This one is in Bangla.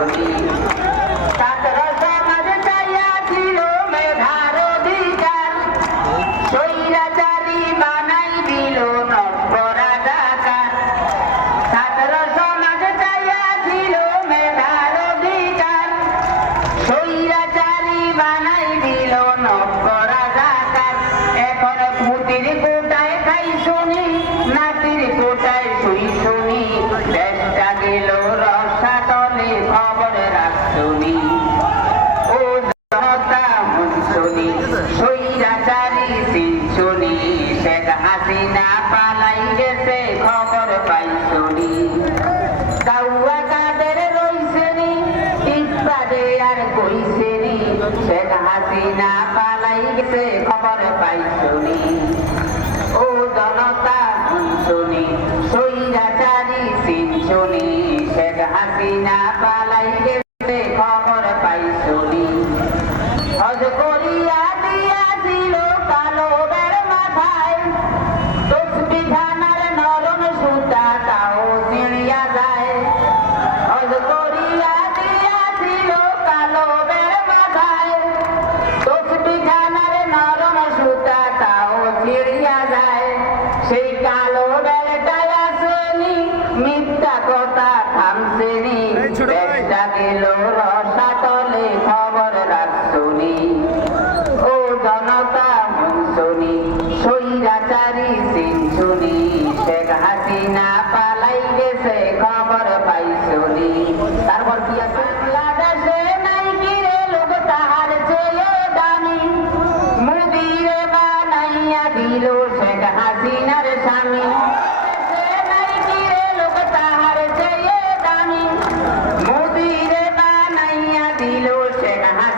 security কাছারি সিন শেখ হাসিনা পালাই গেছে, খবর পাই শুনি। দাউয়া কাদের রইছেনি ইসবাদে আর কইছেনি, শেখ হাসিনা পালাই গেছে, খবর পাই ও জনতা শুনি সৈরাচারি সিন শুনি শেখ হাসিনা পালাই গেছে সেই কালো বেড়টায় আসেনি মিথ্যা কথা থামছেনি। বেশটা গেল রসাতলে খবর রাখছনি। ও জনতা মনসনি সৈরাচারি সিনছুনি। শেখ হাসিনা পালাই গেছে খবর পাইছনি। তারপর কি আছে? বাংলাদেশে নাই কিরে